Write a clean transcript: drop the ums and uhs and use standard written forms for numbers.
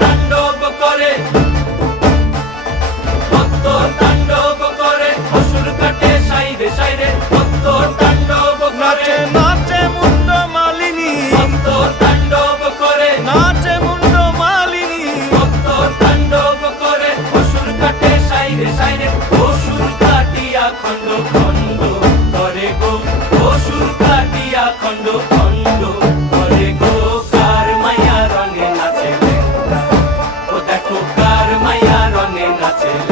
তাণ্ডব করে, ভক্ত তাণ্ডব করে, অসুর কাটে সাইরে সাইরে, ভক্ত তাণ্ডব করে। নাচে মুন্ড মালিনী, ভক্ত তাণ্ডব করে, নাচে মুন্ড মালিনী, ভক্ত তাণ্ডব করে, অসুর কাটে সাইরে সাইরে, অসুর কাটিয়া খণ্ড খণ্ড করে গো, অসুর কাটিয়া খণ্ড খণ্ড করে গো। কার মায়া রঙে নাচে লেঙ্গা, ও দেখো কার মায়া রঙে নাচে।